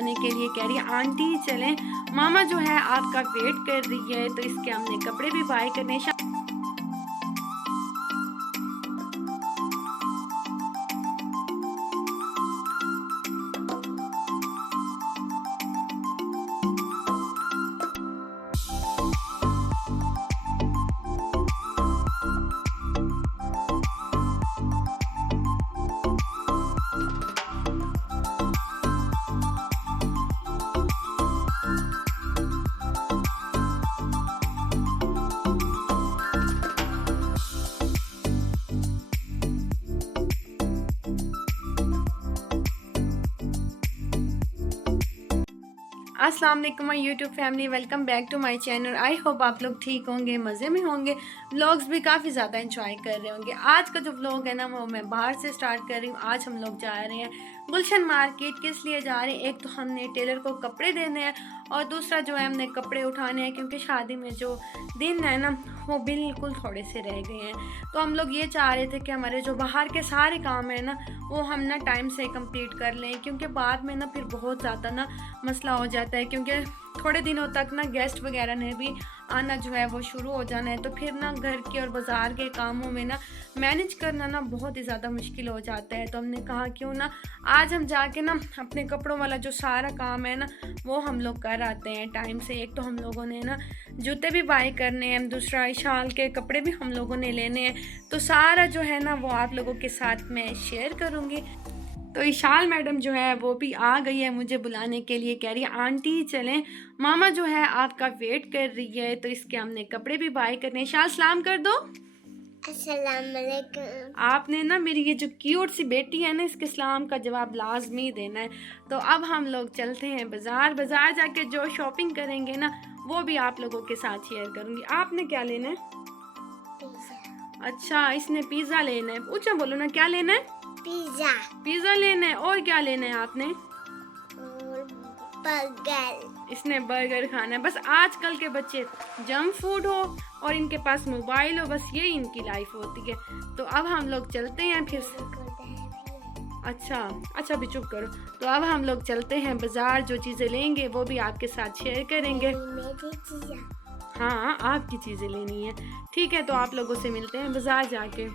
बुलाने के लिए कह रही है आंटी चलें, मामा जो है आपका वेट कर रही है। तो इसके हमने कपड़े भी बाय करने। अस्सलाम वालेकुम my YouTube family, welcome back to my channel. I hope आप लोग ठीक होंगे, मज़े में होंगे, व्लॉग्स भी काफ़ी ज़्यादा इंजॉय कर रहे होंगे। आज का जो व्लॉग है ना वो मैं बाहर से स्टार्ट कर रही हूँ। आज हम लोग जा रहे हैं गुलशन मार्केट। किस लिए जा रहे हैं? एक तो हमने टेलर को कपड़े देने हैं और दूसरा जो है हमने कपड़े उठाने हैं, क्योंकि शादी में जो दिन है ना वो बिल्कुल थोड़े से रह गए हैं। तो हम लोग ये चाह रहे थे कि हमारे जो बाहर के सारे काम है ना वो हम ना टाइम से कंप्लीट कर लें, क्योंकि बाद में ना फिर बहुत ज़्यादा ना मसला हो जाता है, क्योंकि थोड़े दिनों तक ना गेस्ट वगैरह ने भी आना जो है वो शुरू हो जाना है। तो फिर ना घर के और बाज़ार के कामों में ना मैनेज करना ना बहुत ही ज़्यादा मुश्किल हो जाता है। तो हमने कहा क्यों ना आज हम जाके ना अपने कपड़ों वाला जो सारा काम है ना वो हम लोग कर आते हैं टाइम से। एक तो हम लोगों ने ना जूते भी बाय करने हैं, दूसरा शाल के कपड़े भी हम लोगों ने लेने हैं। तो सारा जो है ना वो आप लोगों के साथ मैं शेयर करूँगी। तो इशाल मैडम जो है वो भी आ गई है मुझे बुलाने के लिए, कह रही है आंटी चलें, मामा जो है आपका वेट कर रही है। तो इसके हमने कपड़े भी बाय करने। इशाल सलाम कर दो। अस्सलाम वालेकुम। आपने ना मेरी ये जो क्यूट सी बेटी है ना इसके सलाम का जवाब लाजमी देना है। तो अब हम लोग चलते हैं बाज़ार जाके जो शॉपिंग करेंगे ना वो भी आप लोगों के साथ शेयर करूँगी। आपने क्या लेना है? पिज़्ज़ा। अच्छा, इसने पिज़्ज़ा लेना है। ऊँचा बोलो ना, क्या लेना है? पिज़्ज़ा लेना है। और क्या लेना है आपने? और बर्गर। इसने बर्गर खाना है। बस आजकल के बच्चे जंक फूड हो और इनके पास मोबाइल हो, बस ये इनकी लाइफ होती है। तो अब हम लोग चलते हैं फिर। अच्छा भी चुप करो। तो अब हम लोग चलते हैं बाज़ार, जो चीज़ें लेंगे वो भी आपके साथ शेयर करेंगे। हाँ, आपकी चीज़ें लेनी है, ठीक है। तो आप लोगों से मिलते हैं बाज़ार जाके।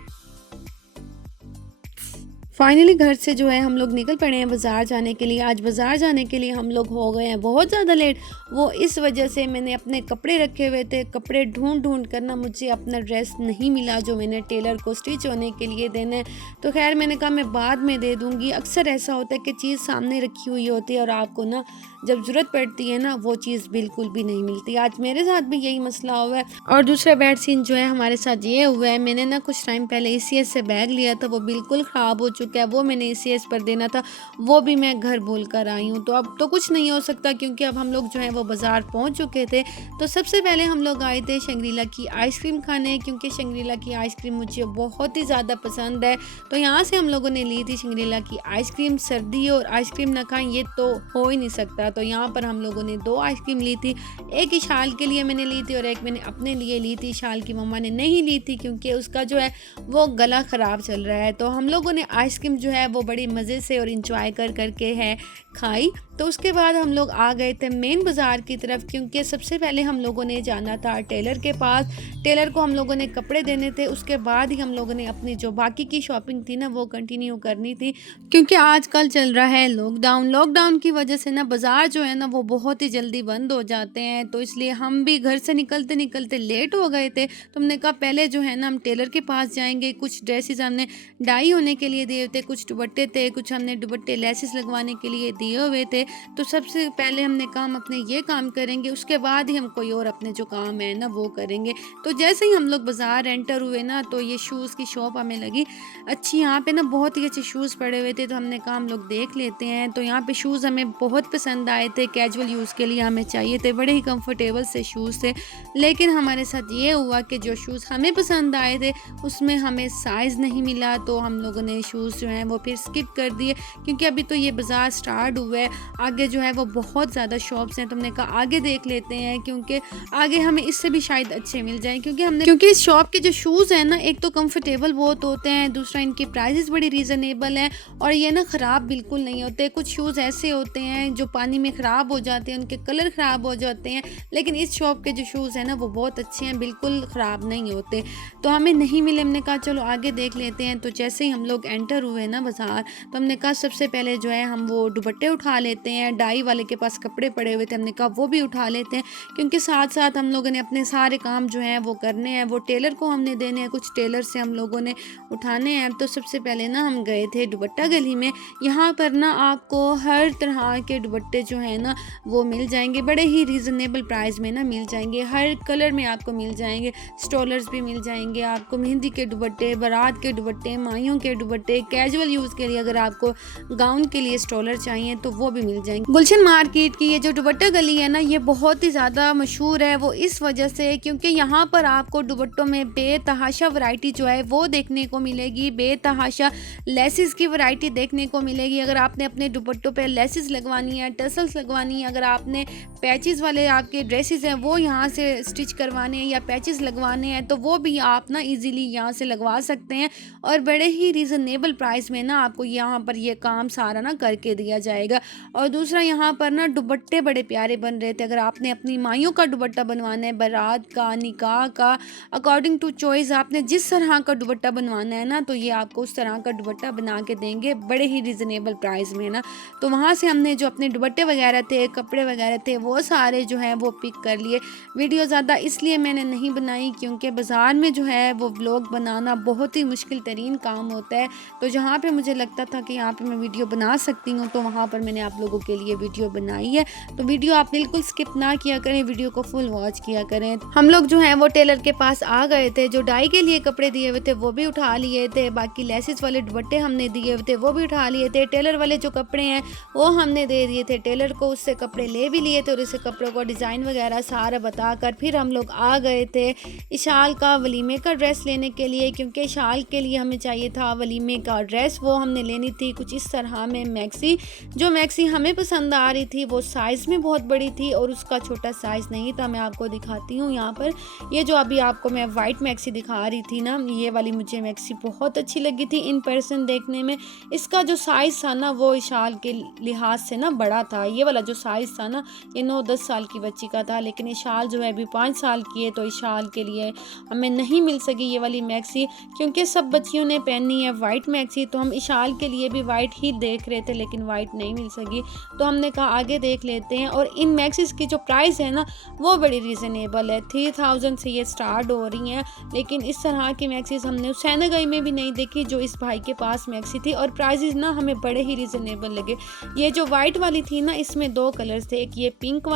फाइनली घर से जो है हम लोग निकल पड़े हैं बाज़ार जाने के लिए। आज बाज़ार जाने के लिए हम लोग हो गए हैं बहुत ज़्यादा लेट। वो इस वजह से मैंने अपने कपड़े रखे हुए थे, कपड़े ढूंढ कर ना मुझे अपना ड्रेस नहीं मिला जो मैंने टेलर को स्टिच होने के लिए देना है। तो खैर मैंने कहा मैं बाद में दे दूँगी। अक्सर ऐसा होता है कि चीज़ सामने रखी हुई होती है और आपको ना जब ज़रूरत पड़ती है ना वो चीज़ बिल्कुल भी नहीं मिलती। आज मेरे साथ भी यही मसला हुआ है। और दूसरा बैड सीन जो है हमारे साथ ये हुआ है, मैंने ना कुछ टाइम पहले ECS से बैग लिया था, वो बिल्कुल ख़राब हो चुका है। वो मैंने ECS पर देना था, वो भी मैं घर भूल कर आई हूँ। तो अब तो कुछ नहीं हो सकता, क्योंकि अब हम लोग जो है वो बाज़ार पहुँच चुके थे। तो सबसे पहले हम लोग आए थे शंग्रीला की आइसक्रीम खाने, क्योंकि शंग्रीला की आइसक्रीम मुझे बहुत ही ज़्यादा पसंद है। तो यहाँ से हम लोगों ने ली थी शंग्रीला की आइसक्रीम। सर्दी और आइसक्रीम ना खाएं ये तो हो ही नहीं सकता। तो यहाँ पर हम लोगों ने 2 आइसक्रीम ली थी। एक इशाल के लिए मैंने ली थी और एक मैंने अपने लिए ली थी। इशाल की मम्मा ने नहीं ली थी क्योंकि उसका जो है वो गला ख़राब चल रहा है। तो हम लोगों ने आइसक्रीम जो है वो बड़ी मज़े से और इंजॉय करके है खाई। तो उसके बाद हम लोग आ गए थे मेन बाज़ार की तरफ, क्योंकि सबसे पहले हम लोगों ने जाना था टेलर के पास। टेलर को हम लोगों ने कपड़े देने थे, उसके बाद ही हम लोगों ने अपनी जो बाकी की शॉपिंग थी ना वो कंटिन्यू करनी थी, क्योंकि आजकल चल रहा है लॉकडाउन की वजह से ना बाज़ार जो है ना वो बहुत ही जल्दी बंद हो जाते हैं। तो इसलिए हम भी घर से निकलते लेट हो गए थे। तो हमने कहा पहले जो है ना हम टेलर के पास जाएंगे। कुछ ड्रेसेस हमने डाई होने के लिए दिए थे, कुछ दुपट्टे थे, कुछ हमने दुपट्टे लेसेस लगवाने के लिए दिए हुए थे। तो सबसे पहले हमने कहा हम अपने ये काम करेंगे, उसके बाद ही हम कोई और अपने जो काम है ना वो करेंगे। तो जैसे ही हम लोग बाज़ार एंटर हुए ना तो ये शूज़ की शॉप हमें लगी अच्छी। यहाँ पे ना बहुत ही अच्छे शूज़ पड़े हुए थे, तो हमने कहा हम लोग देख लेते हैं। तो यहाँ पे शूज़ हमें बहुत पसंद आए थे, कैजुअल यूज़ के लिए हमें चाहिए थे, बड़े ही कंफर्टेबल से शूज़ थे। लेकिन हमारे साथ ये हुआ कि जो शूज़ हमें पसंद आए थे उसमें हमें साइज़ नहीं मिला। तो हम लोगों ने शूज़ जो हैं वो फिर स्किप कर दिए, क्योंकि अभी तो ये बाज़ार स्टार्ट हुआ है। आगे जो है वो बहुत ज़्यादा शॉप्स हैं, तो हमने कहा आगे देख लेते हैं क्योंकि आगे हमें इससे भी शायद अच्छे मिल जाएँ, क्योंकि इस शॉप के जो शूज़ हैं ना, एक तो कंफर्टेबल बहुत होते हैं, दूसरा इनकी प्राइसेस बड़ी रीज़नेबल हैं और ये ना ख़राब बिल्कुल नहीं होते। कुछ शूज़ ऐसे होते हैं जो पानी में ख़राब हो जाते हैं, उनके कलर ख़राब हो जाते हैं, लेकिन इस शॉप के जो शूज़ हैं ना वो बहुत अच्छे हैं, बिल्कुल ख़राब नहीं होते। तो हमें नहीं मिले, हमने कहा चलो आगे देख लेते हैं। तो जैसे ही हम लोग एंटर हुए ना बाज़ार, तो हमने कहा सबसे पहले जो है हम वो दुपट्टे उठा लेते हैं। डाई वाले के पास कपड़े पड़े हुए थे, हमने कहा वो भी उठा लेते हैं, क्योंकि साथ साथ हम लोगों ने अपने सारे काम जो हैं वो करने हैं, वो टेलर को हमने देने हैं, कुछ टेलर से हम लोगों ने उठाने हैं। तो सबसे पहले ना हम गए थे दुपट्टा गली में। यहाँ पर ना आपको हर तरह के दुपट्टे जो है ना वो मिल जाएंगे, बड़े ही रीज़नेबल प्राइस में ना मिल जाएंगे, हर कलर में आपको मिल जाएंगे। स्टॉलर्स भी मिल जाएंगे आपको, मेहंदी के दुपट्टे, बारात के दुपट्टे, माइयों के दुपट्टे, कैजुअल यूज़ के लिए अगर आपको गाउन के लिए स्टॉलर चाहिए तो वो भी मिल जाएंगे। गुलशन मार्केट की ये जो दुपट्टा गली है ना, ये बहुत ही ज़्यादा मशहूर है, वो इस वजह से क्योंकि यहाँ पर आपको दुपट्टों में बेतहाशा वैरायटी जो है वो देखने को मिलेगी, बेतहाशा लेसेस की वैरायटी देखने को मिलेगी। अगर आपने अपने दुपट्टों पे लेसेस लगवानी है, टसल्स लगवानी है, अगर आपने पैचेस वाले आपके ड्रेसेस हैं वो यहाँ से स्टिच करवाने हैं या पैचेस लगवाने हैं, तो वो भी आप ना इजीली यहाँ से लगवा सकते हैं और बड़े ही रीज़नेबल प्राइस में ना आपको यहाँ पर ये काम सारा ना करके दिया जाएगा। और दूसरा यहाँ पर ना दुपट्टे बड़े प्यारे बन रहे थे। अगर आपने अपनी माइयों का दुपट्टा बनवाना है, बारात का, निकाह का, अकॉर्डिंग टू चॉइस आपने जिस तरह का दुपट्टा बनवाना है ना, तो ये आपको उस तरह का दुपट्टा बना के देंगे बड़े ही रीज़नेबल प्राइस में ना। तो वहाँ से हमने जो अपने दुपट्टे वगैरह थे, कपड़े वगैरह थे, वो सारे जो है वो पिक कर लिए। वीडियो ज़्यादा इसलिए मैंने नहीं बनाई क्योंकि बाज़ार में जो है वो व्लॉग बनाना बहुत ही मुश्किल तरीन काम होता है। तो जहाँ पे मुझे लगता था कि यहाँ पे मैं वीडियो बना सकती हूँ, तो वहाँ पर मैंने आप लोगों के लिए वीडियो बनाई है। तो वीडियो आप बिल्कुल स्किप ना किया करें, वीडियो को फुल वॉच किया करें। हम लोग जो है वो टेलर के पास आ गए थे, जो डाई के लिए कपड़े दिए हुए थे वो भी उठा लिए थे, बाकी लेसेस वाले दुपट्टे हमने दिए हुए थे वो भी उठा लिए थे। टेलर वाले जो कपड़े हैं वो हमने दे दिए थे टेलर को, उससे कपड़े ले भी लिए थे और उससे कपड़ों को डिज़ाइन वगैरह सारा बताकर फिर हम लोग आ गए थे इशाल का वलीमे का ड्रेस लेने के लिए, क्योंकि इशाल के लिए हमें चाहिए था वलीमे का ड्रेस। वो हमने लेनी थी कुछ इस तरह में मैक्सी। जो मैक्सी हमें पसंद आ रही थी वो साइज़ में बहुत बड़ी थी और उसका छोटा साइज़ नहीं था। मैं आपको दिखाती हूँ यहाँ पर, ये जो अभी आपको मैं वाइट मैक्सी दिखा रही थी ना, ये वाली मुझे मैक्सी बहुत अच्छी लगी थी इन पर्सन देखने में। इसका जो साइज़ था ना वो इशाल के लिहाज से ना बड़ा था। ये वाला जो साइज़ था ना ये 9-10 साल की बच्ची का था, लेकिन इशाल जो है अभी 5 साल की है, तो इशाल के लिए हमें नहीं मिल सकी ये वाली मैक्सी, क्योंकि सब बच्चियों ने पहनी है वाइट मैक्सी। तो हम इशाल के लिए भी वाइट ही देख रहे थे, लेकिन वाइट नहीं मिल सकी, तो हमने कहा आगे देख लेते हैं। और इन मैक्सीज की जो प्राइस है ना वो बड़ी रीज़नेबल है, 3000 से ये स्टार्ट हो रही हैं। लेकिन इस तरह की मैक्सीज हमने हुसैनागई में भी नहीं देखी जो इस भाई के पास मैक्सी थी, और प्राइसेस ना हमें बड़े ही रीज़नेबल लगे। ये जो वाइट वाली थी ना इसमें 2 कलर्स थे, एक ये पिंक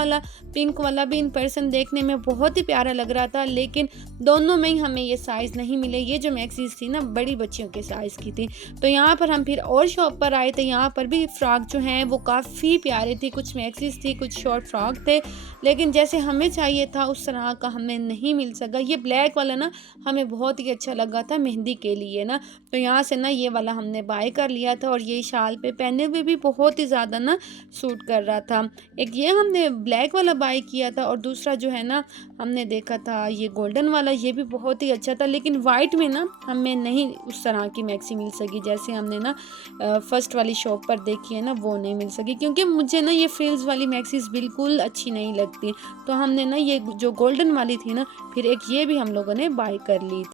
वाला भी इन पर्सन देखने में बहुत ही प्यारा लग रहा था, लेकिन दोनों में ही हमें ये साइज़ नहीं मिले। ये जो मैक्सीज थी ना बड़ी बच्चियों के साइज़ की थी। तो यहाँ पर हम फिर और शॉप पर आए थे, यहाँ पर भी फ्रॉक जो हैं वो काफ़ी प्यारे थी, कुछ मैक्सीज थी, कुछ शॉर्ट फ्रॉक थे, लेकिन जैसे हमें चाहिए था उस तरह का हमें नहीं मिल सका। ये ब्लैक वाला ना हमें बहुत ही अच्छा लगा था मेहंदी के लिए ना, तो यहाँ से ना ये वाला हमने बाय कर लिया था और ये शाल पे पहने हुए भी बहुत ही ज़्यादा ना सूट कर रहा था। एक ये हमने ब्लैक वाला बाय किया था और दूसरा जो है ना हमने देखा था ये गोल्डन वाला, ये भी बहुत ही अच्छा था, लेकिन वाइट में ना हमें नहीं उस तरह की मैक्सी मिल सकी जैसे हमने ना फर्स्ट वाली शॉप पर देखी है ना वो नहीं मिल सकी, क्योंकि मुझे ना ये फ्रिल्स वाली मैक्सीज बिल्कुल अच्छी नहीं लगती। तो हमने ना ये जो गोल्डन वाली थी ना फिर एक ये भी हम लोगों ने बाय कर ली।